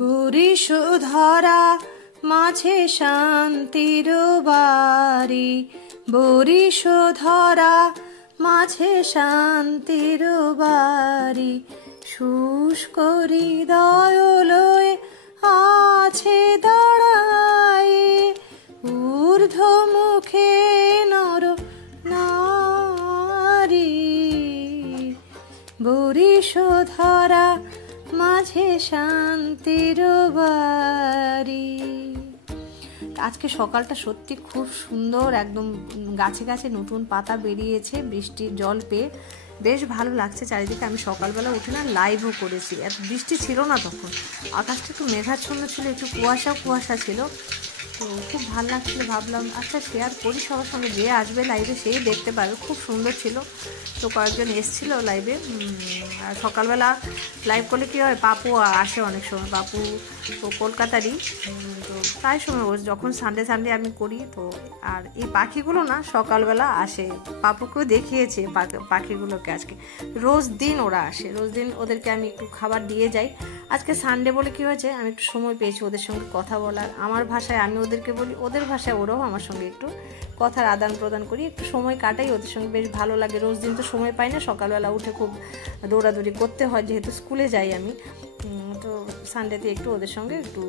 বরিশধরা মাঝে শান্তির বাড়ি, বরিশধরা মাঝে শান্তির বাড়ি, শুষ্ক হৃদয় লয়ে আছে দাঁড়ায়, ঊর্ধ্ব মুখে নর নারী, বরিশধরা মাঝে শান্তির বাড়ি। আজকে সকালটা সত্যি খুব সুন্দর, একদম গাছে গাছে নতুন পাতা বেরিয়েছে, বৃষ্টির জল পেয়ে বেশ ভালো লাগছে চারিদিকে। আমি সকালবেলা উঠে না লাইভও করেছি, এত বৃষ্টি ছিল না তখন, আকাশটা একটু মেঘাচ্ছন্ন ছিল, একটু কুয়াশা ছিল, তো খুব ভালো লাগছিলো। ভাবলাম আচ্ছা শেয়ার করি সবার সঙ্গে, যে আসবে লাইভে সেই দেখতে পারবে, খুব সুন্দর ছিল। তো কয়েকজন এসেছিলো লাইভে, আর সকালবেলা লাইভ করলে কী হয়, পাপু আসে অনেক সময়, পাপু তো কলকাতারই, তো প্রায় সময় ও যখন সানডে আমি করি। তো আর এই পাখিগুলো না সকালবেলা আসে, পাপুকেও দেখিয়েছে পাখিগুলোকে, আজকে রোজ দিন ওরা আসে, রোজ দিন ওদেরকে আমি একটু খাবার দিয়ে যাই। আজকে সানডে বলে কী হয়েছে, আমি একটু সময় পেয়েছি ওদের সঙ্গে কথা বলার, আমার ভাষায় আমি ওদেরকে বলি, ওদের ভাষায় ওরাও আমার সঙ্গে একটু কথার আদান প্রদান করি, একটু সময় কাটাই ওদের সঙ্গে, বেশ ভালো লাগে। রোজ দিন তো সময় পাই না, সকালবেলা উঠে খুব দৌড়াদৌড়ি করতে হয়, যেহেতু স্কুলে যাই আমি, তো সানডেতে একটু ওদের সঙ্গে একটু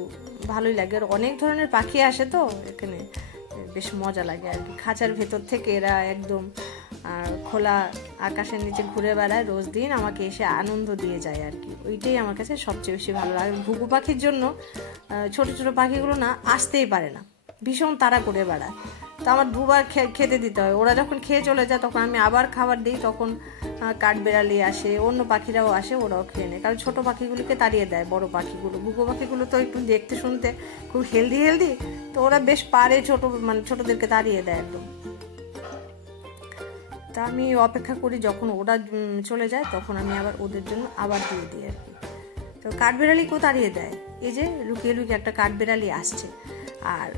ভালোই লাগে। আর অনেক ধরনের পাখি আসে তো এখানে, বেশ মজা লাগে আর কি। খাঁচার ভেতর থেকে এরা একদম খোলা আকাশের নিচে ঘুরে বেড়ায়, রোজ দিন আমাকে এসে আনন্দ দিয়ে যায় আর কি, ওইটাই আমার কাছে সবচেয়ে বেশি ভালো লাগে। ঘুঘু পাখির জন্য ছোট ছোট পাখিগুলো না আসতেই পারে না, ভীষণ তাড়া করে বেড়ায়, তো আমার দুবার খেতে দিতে হয়। ওরা যখন খেয়ে চলে যায় তখন আমি আবার খাবার দিই, তখন কাঠবেড়ালি আসে, অন্য পাখিরাও আসে, ওরাও খেয়ে নেয়, কারণ ছোটো পাখিগুলিকে তাড়িয়ে দেয় বড় পাখিগুলো। ঘুঘু পাখিগুলো তো একটু দেখতে শুনতে খুব হেলদি, তো ওরা বেশ পারে ছোটোদেরকে তাড়িয়ে দেয় একদম। তা আমি অপেক্ষা করি, যখন ওরা চলে যায় তখন আমি আবার ওদের জন্য আবার দিয়ে দিই আর কি। তো কাঠবেড়ালিকেও তাড়িয়ে দেয়, এই যে লুকিয়ে একটা কাঠবেড়ালি আসছে। আর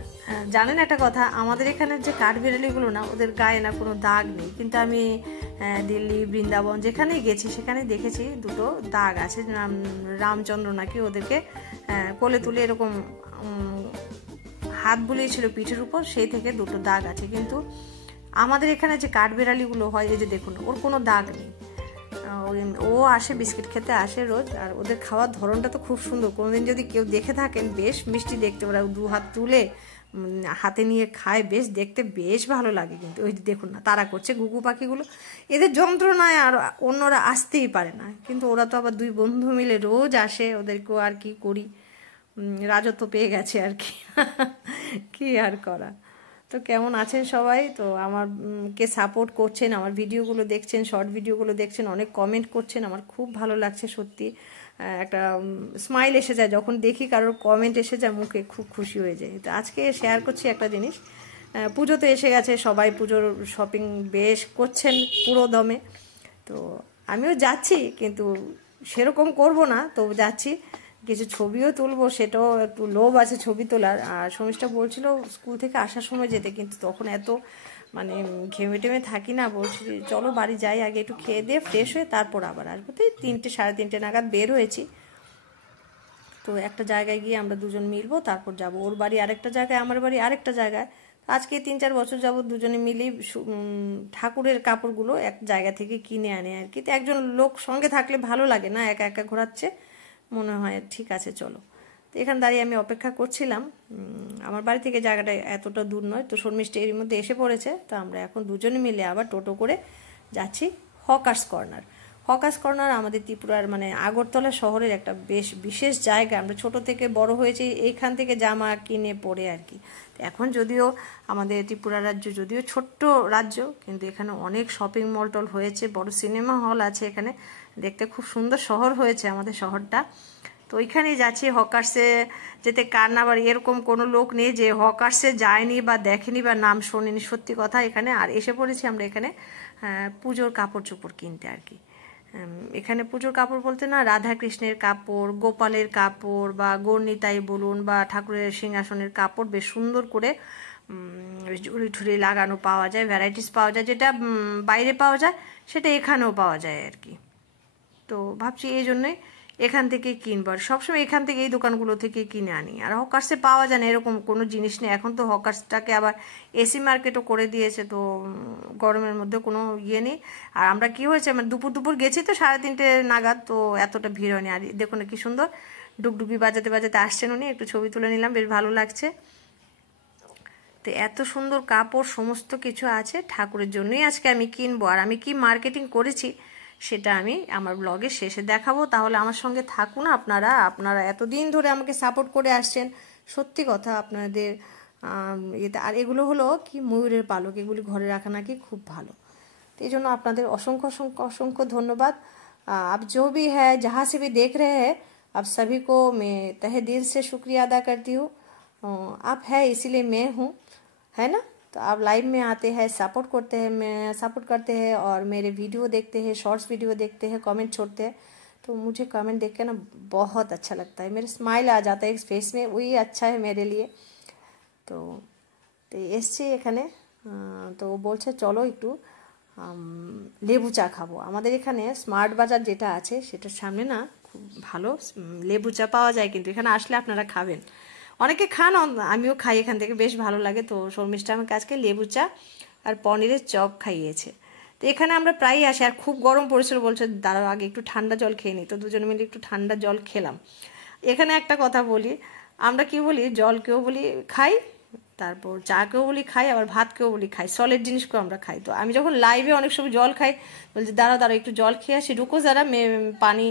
জানেন একটা কথা, আমাদের এখানের যে কাঠবেড়ালিগুলো না, ওদের গায়ে না কোনো দাগ নেই, কিন্তু আমি দিল্লি, বৃন্দাবন যেখানেই গেছি সেখানেই দেখেছি দুটো দাগ আছে। রামচন্দ্র নাকি ওদেরকে কোলে তুলে এরকম হাত বুলিয়েছিল পিঠের উপর, সেই থেকে দুটো দাগ আছে। কিন্তু আমাদের এখানে যে কাঠবেড়ালিগুলো হয়, এই যে দেখুন, ওর কোনো দাগ নেই। ও আসে বিস্কিট খেতে আসে রোজ, আর ওদের খাওয়ার ধরনটা তো খুব সুন্দর। কোনোদিন যদি কেউ দেখে থাকেন, বেশ মিষ্টি দেখতে, ওরা দু হাত তুলে হাতে নিয়ে খায়, বেশ দেখতে বেশ ভালো লাগে। কিন্তু ওই দেখুন না, তারা করছে ঘুঘু পাখিগুলো, এদের যন্ত্রণায় আর অন্যরা আসতেই পারে না, কিন্তু ওরা তো আবার দুই বন্ধু মিলে রোজ আসে, ওদেরকেও আর কি করি, রাজত্ব পেয়ে গেছে আর কি, কি আর করা। তো কেমন আছেন সবাই? তো আমাকে সাপোর্ট করছেন, আমার ভিডিওগুলো দেখছেন, শর্ট ভিডিওগুলো দেখছেন, অনেক কমেন্ট করছেন, আমার খুব ভালো লাগছে সত্যি। একটা স্মাইল এসে যায় যখন দেখি কারোর কমেন্ট এসে যায়, মুখে খুব খুশি হয়ে যায়। তো আজকে শেয়ার করছি একটা জিনিস, পুজো তো এসে গেছে, সবাই পুজোর শপিং বেশ করছেন পুরো দমে, তো আমিও যাচ্ছি, কিন্তু সেরকম করব না, তো যাচ্ছি, কিছু ছবিও তুলবো, সেটাও একটু লোভ আছে ছবি তোলার। আর সমিষ্টা বলছিল স্কুল থেকে আসার সময় যেতে, কিন্তু তখন এত ঘেমে টেমে থাকি না, বলছি চলো বাড়ি যাই, আগে একটু খেয়ে দিয়ে ফ্রেশ হয়ে তারপর আবার আসবো। তো 3টে সাড়ে 3টে নাগাদ বের হয়েছি, তো একটা জায়গায় গিয়ে আমরা দুজন মিলবো, তারপর যাব। ওর বাড়ি আরেকটা জায়গায়, আমার বাড়ি আরেকটা জায়গায়। আজকে 3-4 বছর যাবো দুজনে মিলেই ঠাকুরের কাপড়গুলো এক জায়গা থেকে কিনে আনে আর কি। তো একজন লোক সঙ্গে থাকলে ভালো লাগে না, একা একা ঘোরাচ্ছে, মনে হয় ঠিক আছে চলো। তো এখানে দাঁড়িয়ে আমি অপেক্ষা করছিলাম, আমার বাড়ি থেকে জায়গাটা এতটা দূর নয়, তো শর্মিষ্টি এর মধ্যে এসে পড়েছে। তো আমরা এখন দুজনে মিলে আবার টোটো করে যাচ্ছি হকার্স কর্নার। হকার্স কর্নার আমাদের ত্রিপুরার আগরতলা শহরের একটা বেশ বিশেষ জায়গা। আমরা ছোট থেকে বড় হয়েছি এইখান থেকে জামা কিনে পরে আর কি। এখন যদিও আমাদের ত্রিপুরা রাজ্য যদিও ছোট্ট রাজ্য, কিন্তু এখানে অনেক শপিং মল টল হয়েছে, বড় সিনেমা হল আছে এখানে, দেখতে খুব সুন্দর শহর হয়েছে আমাদের শহরটা। তো ওইখানেই যাচ্ছি হকার্সে যেতে, কার না আবার এরকম কোনো লোক নেই যে হকার্সে যায়নি বা দেখেনি বা নাম শোনেনি, সত্যি কথা এখানে। আর এসে পড়েছি আমরা এখানে পুজোর কাপড় চোপড় কিনতে আর কি। এখানে পুজোর কাপড় বলতে না, রাধা কৃষ্ণের কাপড়, গোপালের কাপড়, বা গৌরনিতাই বলুন, বা ঠাকুরের সিংহাসনের কাপড় বেশ সুন্দর করে ঝুড়ি ঠুড়ি লাগানো পাওয়া যায়, ভ্যারাইটিস পাওয়া যায়, যেটা বাইরে পাওয়া যায় সেটা এখানেও পাওয়া যায় আর কি। তো ভাবছি এই জন্যই এখান থেকে কিনবো, আর সবসময় এখান থেকে এই দোকানগুলো থেকে কিনে আনি। আর হকার্সে পাওয়া যায় না এরকম কোনো জিনিস নেই। এখন তো হকার্সটাকে আবার এসি মার্কেটও করে দিয়েছে, তো গরমের মধ্যে কোনো ইয়ে নেই। আর আমরা কি হয়েছে, মানে দুপুর গেছি তো 3:30 নাগাদ, তো এতটা ভিড় হয়নি। আর দেখুন কি সুন্দর ডুগডুগি বাজাতে বাজাতে আসছেন উনি, একটু ছবি তুলে নিলাম, বেশ ভালো লাগছে। তো এত সুন্দর কাপড় সমস্ত কিছু আছে, ঠাকুরের জন্যই আজকে আমি কিনবো। আর আমি কি মার্কেটিং করেছি সেটা আমি আমার ব্লগের শেষে দেখাবো। তাহলে আমার সঙ্গে থাকুন আপনারা এতদিন ধরে আমাকে সাপোর্ট করে আসছেন, সত্যি কথা আপনাদের ইয়েতে। আর এগুলো হলো কি ময়ূরের পালক, এগুলি ঘরে রাখা নাকি খুব ভালো। তো এই জন্য আপনাদের অসংখ্য অসংখ্য অসংখ্য ধন্যবাদ। आप जो भी है जहाँ से भी देख रहे हैं, आप सभी को मैं तहे दिल से शुक्रिया अदा करती हूँ। आप है इसीलिए मैं हूँ, है ना। तो आप लाइव में आते हैं, सपोर्ट करते हैं और मेरे वीडियो देखते हैं, शॉर्ट्स वीडियो देखते हैं, कमेंट छोड़ते हैं। तो मुझे कमेंट देख के ना बहुत अच्छा लगता है, मेरे स्माइल आ जाता है इस फेस में, वही अच्छा है मेरे लिए। तो এসছি এখানে, তো বলছে চলো একটু লেবু চা খাবো। আমাদের এখানে স্মার্ট বাজার যেটা আছে সেটার সামনে না খুব ভালো লেবু চা পাওয়া যায়, কিন্তু এখানে আসলে আপনারা খাবেন, অনেকে খান, আমিও খাই এখান থেকে, বেশ ভালো লাগে। তো শর্মিষ্ঠা আমাকে আজকে লেবু চা আর পনিরের চপ খাইয়েছে। তো এখানে আমরা প্রায়ই আসি। আর খুব গরম পড়েছিল, বলছে দাঁড়াও আগে একটু ঠান্ডা জল খেয়ে নিই। তো দুজনে মিলে একটু ঠান্ডা জল খেলাম। এখানে একটা কথা বলি, আমরা কি বলি, জলকেও বলি খাই, তারপর চাকেও বলি খাই, আবার ভাতকেও বলি খাই, সলিড জিনিসকেও আমরা খাই। তো আমি যখন লাইভে অনেক সময় জল খাই, বলছি দাঁড়াও একটু জল খেয়ে আসি, रुको जरा मैं पानी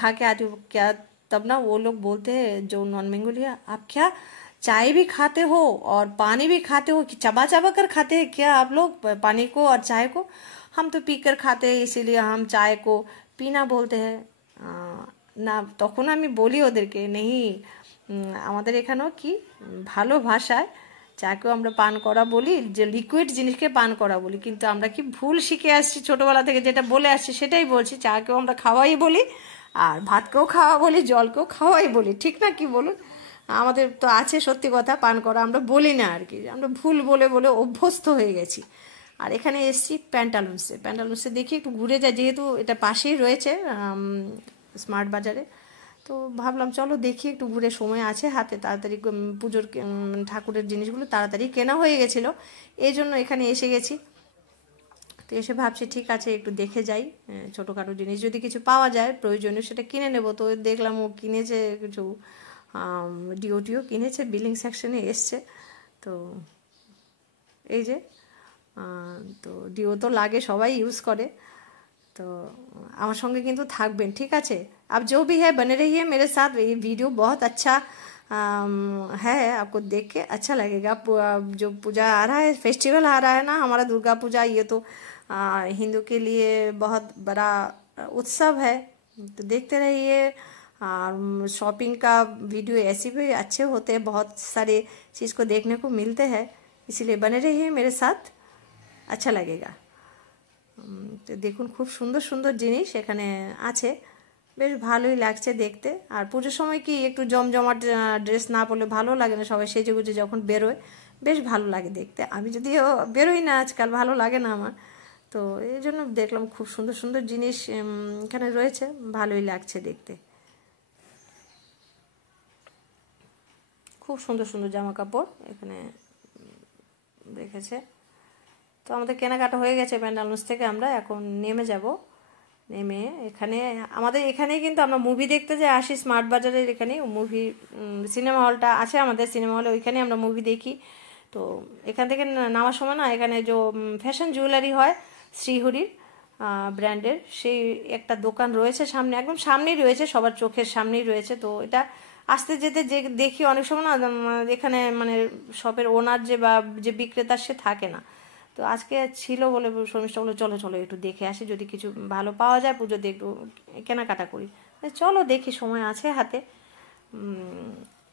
खा के आती हूँ क्या। तब ना वो लोग बोलते हैं जो नॉन बेंगोली है, आप क्या चाय भी खाते हो और पानी भी खाते हो, कि चबा चबा कर खाते हैं क्या आप लोग पानी को और चाय को। हम तो पी कर खाते हैं, इसीलिए हम चाय को पीना बोलते हैं না। তখন আমি বলি ওদেরকে নেই, আমাদের এখানেও কি ভালো ভাষায় চাকেও আমরা পান করা বলি, যে লিকুইড জিনিসকে পান করা বলি। কিন্তু আমরা কি ভুল শিখে আসছি ছোটোবেলা থেকে, যেটা বলে আসছি সেটাই বলছি, চাকেও আমরা খাওয়াই বলি, আর ভাতকেও খাওয়া বলি, জলকেও খাওয়াই বলি, ঠিক না কি বলুন। আমাদের তো আছে সত্যি কথা, পান করা আমরা বলি না আর কি, আমরা ভুল বলে বলে অভ্যস্ত হয়ে গেছি। আর এখানে এসছি প্যান্টালুন্সে দেখি একটু ঘুরে যাই, যেহেতু এটা পাশেই রয়েছে স্মার্ট বাজারে। তো ভাবলাম চলো দেখি একটু ঘুরে, সময় আছে হাতে, তাড়াতাড়ি পুজোর ঠাকুরের জিনিসগুলো তাড়াতাড়ি কেনা হয়ে গেছিলো, এই জন্য এখানে এসে গেছি। তো এসে ভাবছি ঠিক আছে একটু দেখে যাই, ছোটোখাটো জিনিস যদি কিছু পাওয়া যায় প্রয়োজনীয় সেটা কিনে নেব। তো দেখলাম ও কিনেছে কিছু ডিওটিও কিনেছে, বিলিং সেকশনে এসছে। তো এই যে তো ডিও তো লাগে, সবাই ইউজ করে। তো আমার সঙ্গে কিন্তু থাকবেন, ঠিক আছে। आप जो भी है बने रहिए मेरे साथ, ये वीडियो बहुत अच्छा है, आपको देख के अच्छा लगेगा। जो पूजा आ रहा है, फेस्टिवल आ रहा है ना हमारा, दुर्गा पूजा, ये तो हिंदू के लिए बहुत बड़ा उत्सव है। तो देखते रहिए, और शॉपिंग का वीडियो ऐसे भी अच्छे होते हैं, बहुत सारे चीज़ को देखने को मिलते हैं, इसीलिए बने रहिए मेरे साथ, अच्छा लगेगा। তো দেখুন খুব সুন্দর সুন্দর জিনিস এখানে আছে, বেশ ভালোই লাগছে দেখতে। আর পুজোর সময় কি একটু জমজমাট ড্রেস না পরলে ভালো লাগে না, সবাই সেজেগুজে যখন বেরোয় বেশ ভালো লাগে দেখতে। আমি যদিও বেরোই না আজকাল, ভালো লাগে না আমার, তো এই জন্য দেখলাম খুব সুন্দর সুন্দর জিনিস এখানে রয়েছে, ভালোই লাগছে দেখতে। খুব সুন্দর সুন্দর জামা কাপড় এখানে রেখেছে। তো আমাদের কেনাকাটা হয়ে গেছে প্যান্টালুন্স থেকে, আমরা এখন নেমে যাব। নেমে আমাদের এখানেই কিন্তু আমরা মুভি দেখতে যে আসি, স্মার্ট বাজারের এখানে মুভি সিনেমা হলটা আছে আমাদের, সিনেমা হলে ওইখানে আমরা মুভি দেখি। তো এখান থেকে নামার সময় না এখানে যে ফ্যাশন জুয়েলারি হয় শ্রীহরির ব্র্যান্ডের, সেই একটা দোকান রয়েছে সামনে, একদম সামনেই রয়েছে, সবার চোখের সামনেই রয়েছে। তো এটা আসতে যেতে যে দেখি অনেক সময় না এখানে মানে শপের ওনার যে বিক্রেতা সে থাকে না। তো আজকে ছিল বলে শর্মিষ্ঠা বলে চলো চলো একটু দেখে আসি, যদি কিছু ভালো পাওয়া যায় পুজোতে একটু কেনাকাটা করি। চলো দেখি, সময় আছে হাতে।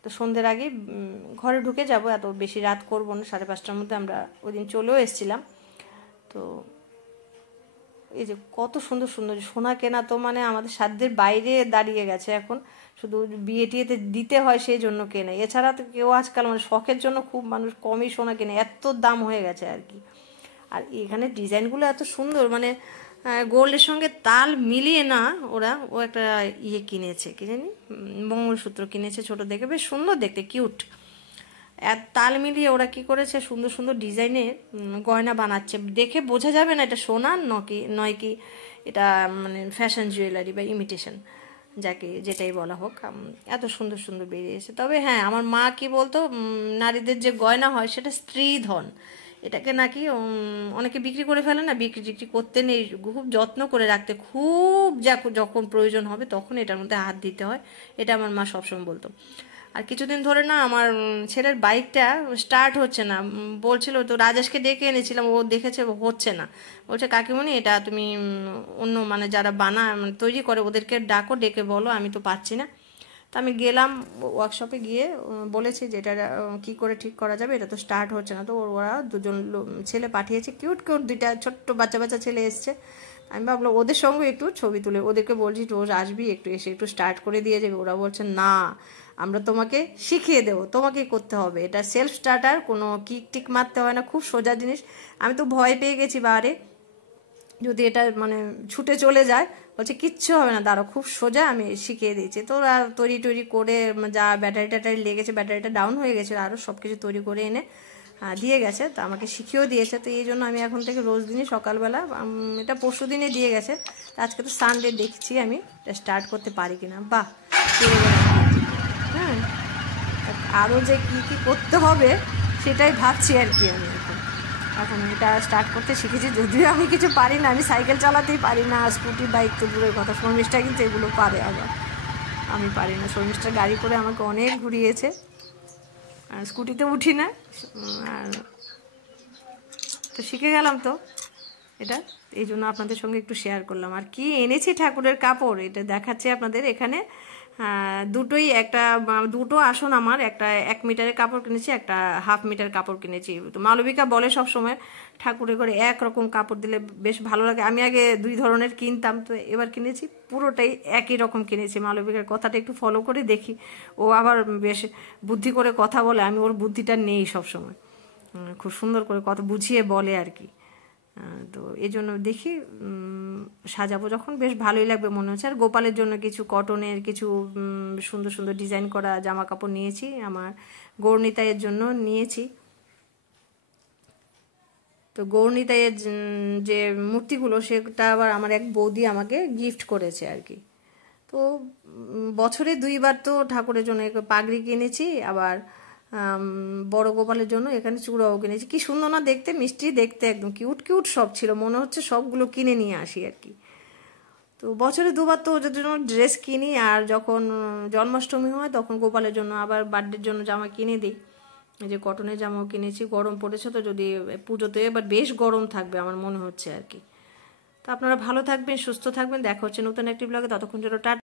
তো সন্ধ্যের আগে ঘরে ঢুকে যাব, এত বেশি রাত করবো না, 5:30টার মধ্যে আমরা ওই দিন চলেও এসেছিলাম। তো এই যে কত সুন্দর সুন্দর সোনা কেনা, তো মানে আমাদের সাধ্যের বাইরে দাঁড়িয়ে গেছে এখন, শুধু বিয়ে টিয়েতে দিতে হয় সেই জন্য কেনে, এছাড়া তো কেউ আজকাল মানে শখের জন্য খুব মানুষ কমই সোনা কেনে, এত দাম হয়ে গেছে আর কি। আর এখানে ডিজাইনগুলো এত সুন্দর, মানে গোল্ডের সঙ্গে তাল মিলিয়ে না ওরা ও একটা ইয়ে কিনেছে, কি জানি মঙ্গলসূত্র কিনেছে ছোট দেখে, বেশ সুন্দর দেখতে, কিউট। তাল মিলিয়ে ওরা কি করেছে, সুন্দর সুন্দর ডিজাইনের গয়না বানাচ্ছে, দেখে বোঝা যাবে না এটা সোনার নয় কি এটা মানে ফ্যাশন জুয়েলারি বা ইমিটেশন, যাকে যেটাই বলা হোক, এত সুন্দর সুন্দর বেরিয়েছে। তবে হ্যাঁ, আমার মা কি বলতো, নারীদের যে গয়না হয় সেটা স্ত্রী ধন, এটাকে নাকি অনেকে বিক্রি করে ফেলে না, বিক্রি করতে নেই, খুব যত্ন করে রাখতে, খুব যখন প্রয়োজন হবে তখন এটার মধ্যে হাত দিতে হয়, এটা আমার মা সবসময় বলতো। আর কিছুদিন ধরে না আমার ছেলের বাইকটা স্টার্ট হচ্ছে না, বলছিল তো, রাজেশকে ডেকে এনেছিলাম, ও দেখেছে হচ্ছে না, বলছে কাকিমণি এটা তুমি অন্য মানে যারা তৈরি করে ওদেরকে ডাকো, ডেকে বলো, আমি তো পাচ্ছি না। তো আমি গেলাম ওয়ার্কশপে, গিয়ে বলেছি যে এটা কী করে ঠিক করা যাবে, এটা তো স্টার্ট হচ্ছে না। তো ওরা দুজন ছেলে পাঠিয়েছে, কিউট কিউট দুইটা ছোট্ট বাচ্চা বাচ্চা ছেলে এসছে। আমি ভাবলাম ওদের সঙ্গে একটু ছবি তুলে, ওদেরকে বলছি রোজ আসবি, একটু এসে একটু স্টার্ট করে দিয়ে যাবে। ওরা বলছে না, আমরা তোমাকে শিখিয়ে দেবো, তোমাকেই করতে হবে, এটা সেলফ স্টার্টার, কোনো কিক টিক মারতে হয় না, খুব সোজা জিনিস। আমি তো ভয় পেয়ে গেছি বারে, যদি এটা মানে ছুটে চলে যায়, বলছে কিচ্ছু হবে না, দাঁড়ো, খুব সোজা, আমি শিখিয়ে দিয়েছি। তো ওরা তৈরি করে, যা ব্যাটারি ট্যাটারি লেগেছে, ব্যাটারিটা ডাউন হয়ে গেছে, আরও সব কিছু তৈরি করে এনে দিয়ে গেছে, তো আমাকে শিখিয়েও দিয়েছে। তো এই জন্য আমি এখন থেকে রোজ দিনই সকালবেলা, এটা পরশু দিনে দিয়ে গেছে, আজকে তো সানডে, দেখছি আমি এটা স্টার্ট করতে পারি কিনা। বাহ, হ্যাঁ, আরও যে কী কী করতে হবে সেটাই ভাবছি আর কি। আমি এখন এটা স্টার্ট করতে শিখেছি, যদিও আমি কিছু পারি না, আমি সাইকেল চালাতেই পারি না, স্কুটি বাইক তো দূরের কথা, শর্মিষ্ঠা কিন্তু এগুলো পারে, আবার আমি পারি না। শর্মিষ্ঠা গাড়ি করে আমাকে অনেক ঘুরিয়েছে, আর স্কুটিতে উঠি না, আর তো শিখে গেলাম তো এটা, এই জন্য আপনাদের সঙ্গে একটু শেয়ার করলাম। আর কি এনেছি ঠাকুরের কাপড়, এটা দেখাচ্ছি আপনাদের। এখানে দুটো আসন, আমার একটা 1 মিটারের কাপড় কিনেছি, একটা 1/2 মিটার কাপড় কিনেছি। তো মালবিকা বলে সবসময় ঠাকুরের ঘরে একরকম কাপড় দিলে বেশ ভালো লাগে। আমি আগে 2 ধরনের কিনতাম, তো এবার কিনেছি পুরোটাই একই রকম কিনেছি। মালবিকার কথাটা একটু ফলো করে দেখি, ও আবার বেশ বুদ্ধি করে কথা বলে, আমি ওর বুদ্ধিটা নেই সবসময়, খুব সুন্দর করে কথা বুঝিয়ে বলে আর কি। তো এই জন্য দেখি সাজাবো যখন, বেশ ভালোই লাগবে মনে হচ্ছে। আর গোপালের জন্য কিছু কটনের কিছু সুন্দর সুন্দর ডিজাইন করা জামা কাপড় নিয়েছি, আমার গৌরনিতাইয়ের জন্য নিয়েছি। তো গৌরনিতাইয়ের যে মূর্তিগুলো, সেটা আবার আমার এক বৌদি আমাকে গিফট করেছে আর কি। তো বছরে 2 বার তো ঠাকুরের জন্য পাগড়ি কিনেছি, আবার বড় গোপালের জন্য এখানে চূড়াও কিনেছি। কি সুন্দর না দেখতে, মিষ্টি দেখতে, একদম কিউট কিউট সব ছিল, মনে হচ্ছে সবগুলো কিনে নিয়ে আসি আর কি। তো বছরে 2 বার তো ওদের জন্য ড্রেস কিনি, আর যখন জন্মাষ্টমী হয় তখন গোপালের জন্য আবার বার্থডের জন্য জামা কিনে দিই। এই যে কটনের জামাও কিনেছি, গরম পড়েছে তো, যদি পুজোতে এবার বেশ গরম থাকবে আমার মনে হচ্ছে আর কি। তো আপনারা ভালো থাকবেন, সুস্থ থাকবেন, দেখা হচ্ছে নতুন একটি ব্লগে, ততক্ষণ জন্য টাটা।